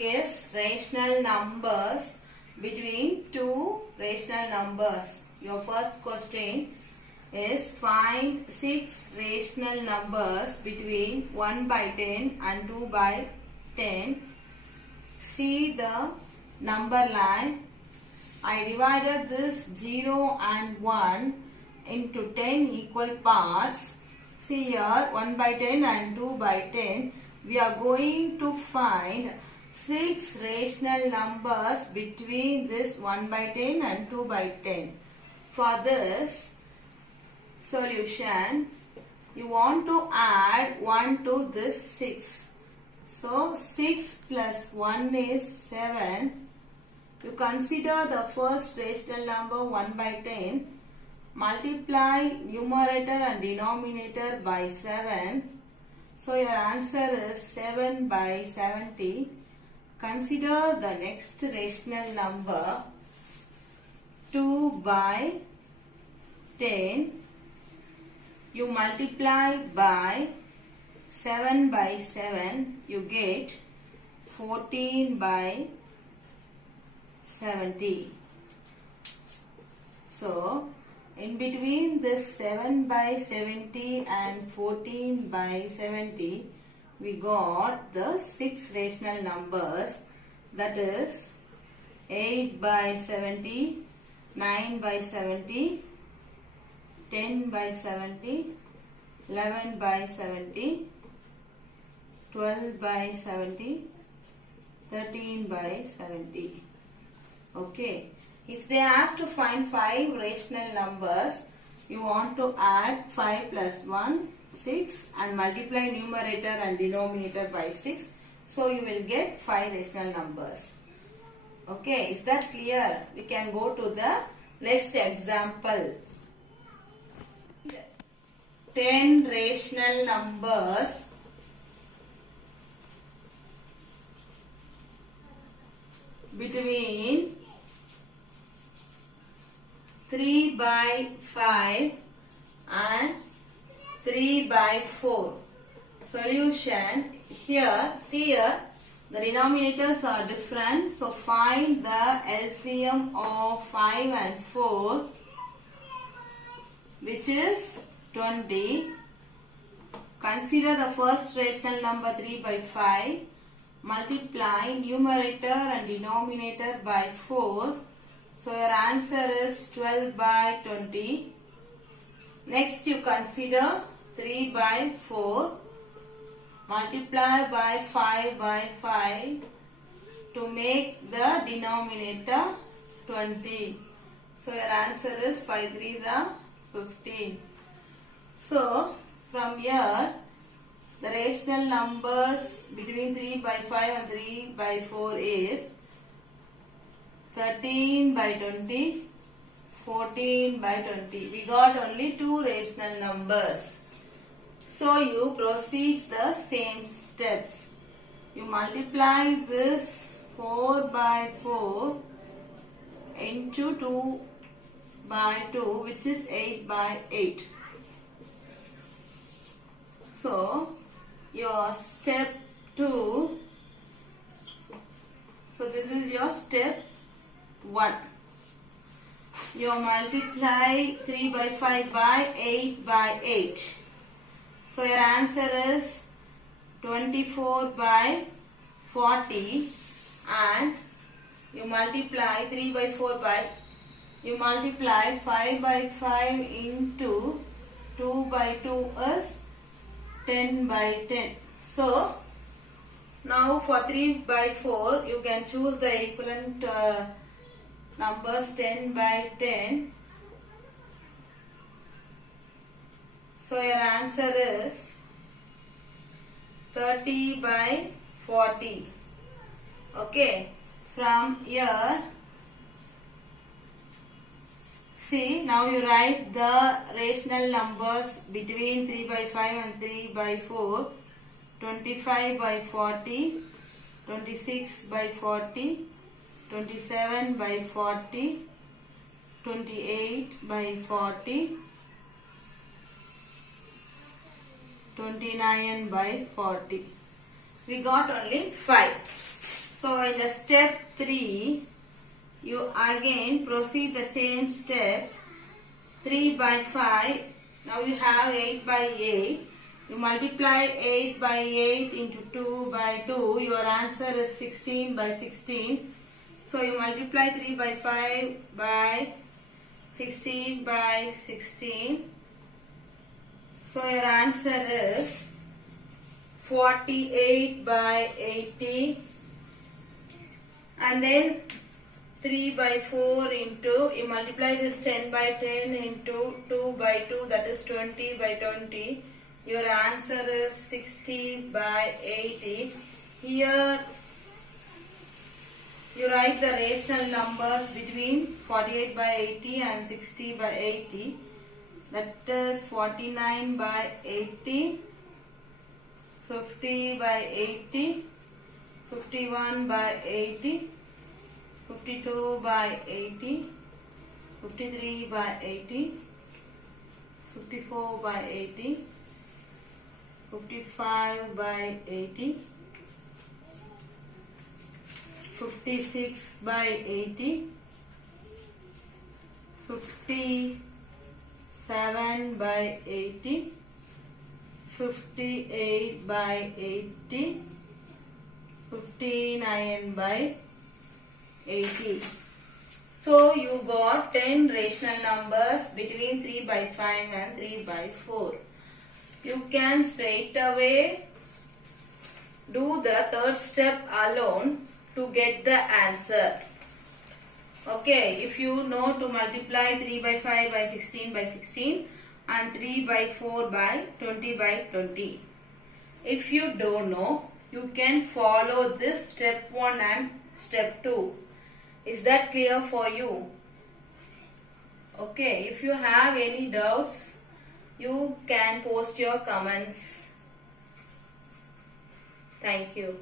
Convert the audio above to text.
is rational numbers between two rational numbers. Your first question is find 6 rational numbers between 1 by 10 and 2 by 10. See the number line. I divided this 0 and 1 into 10 equal parts. See here 1 by 10 and 2 by 10. We are going to find 6 rational numbers between this 1 by 10 and 2 by 10. For this solution, you want to add 1 to this 6. So 6 plus 1 is 7. You consider the first rational number 1 by 10. Multiply numerator and denominator by 7. So your answer is 7 by 70. Consider the next rational number 2 by 10. You multiply by 7 by 7. You get 14 by 70. So in between this 7 by 70 and 14 by 70, we got the 6 rational numbers, that is 8 by 70, 9 by 70, 10 by 70, 11 by 70, 12 by 70, 13 by 70. Okay. If they ask to find 5 rational numbers, you want to add 5 plus 1, 6 and multiply numerator and denominator by 6. So you will get 5 rational numbers. Okay, is that clear? We can go to the next example. 10 rational numbers between 3 by 5 and 3 by 4. Solution. Here, see here, the denominators are different. So find the LCM of 5 and 4, which is 20. Consider the first rational number 3 by 5. Multiply numerator and denominator by 4. So your answer is 12 by 20. Next you consider 3 by 4. Multiply by 5 by 5 to make the denominator 20. So your answer is 5 3s are 15. So from here the rational numbers between 3 by 5 and 3 by 4 is 13 by 20, 14 by 20. We got only 2 rational numbers. So you proceed the same steps. You multiply this 4 by 4 into 2 by 2, which is 8 by 8. So your step 2. So this is your step 1. You multiply 3 by 5 by 8 by 8. So your answer is 24 by 40, and you multiply 3 by 4 by, you multiply 5 by 5 into 2 by 2 is 10 by 10. So now for 3 by 4 you can choose the equivalent numbers 10 by 10. So your answer is 30 by 40. Okay. From here, see, now you write the rational numbers between 3 by 5 and 3 by 4. 25 by 40, 26 by 40, 27 by 40, 28 by 40, 29 by 40. We got only 5. So in the step 3, you again proceed the same steps. 3 by 5. Now you have 8 by 8. You multiply 8 by 8 into 2 by 2. Your answer is 16 by 16. So you multiply 3 by 5 by 16 by 16. So your answer is 48 by 80. And then 3 by 4 into, you multiply this 10 by 10 into 2 by 2, that is 20 by 20. Your answer is 60 by 80. Here you write the rational numbers between 48 by 80 and 60 by 80. That is 49 by 80, 50 by 80, 51 by 80, 52 by 80, 53 by 80, 54 by 80, 55 by 80, 56 by 80, 57 by 80, 58 by 80, 59 by 80. So you got 10 rational numbers between 3 by 5 and 3 by 4. You can straight away do the third step alone to get the answer. Okay, if you know to multiply 3 by 5 by 16 by 16 and 3 by 4 by 20 by 20. If you don't know, you can follow this step 1 and step 2. Is that clear for you? Okay, if you have any doubts, you can post your comments. Thank you.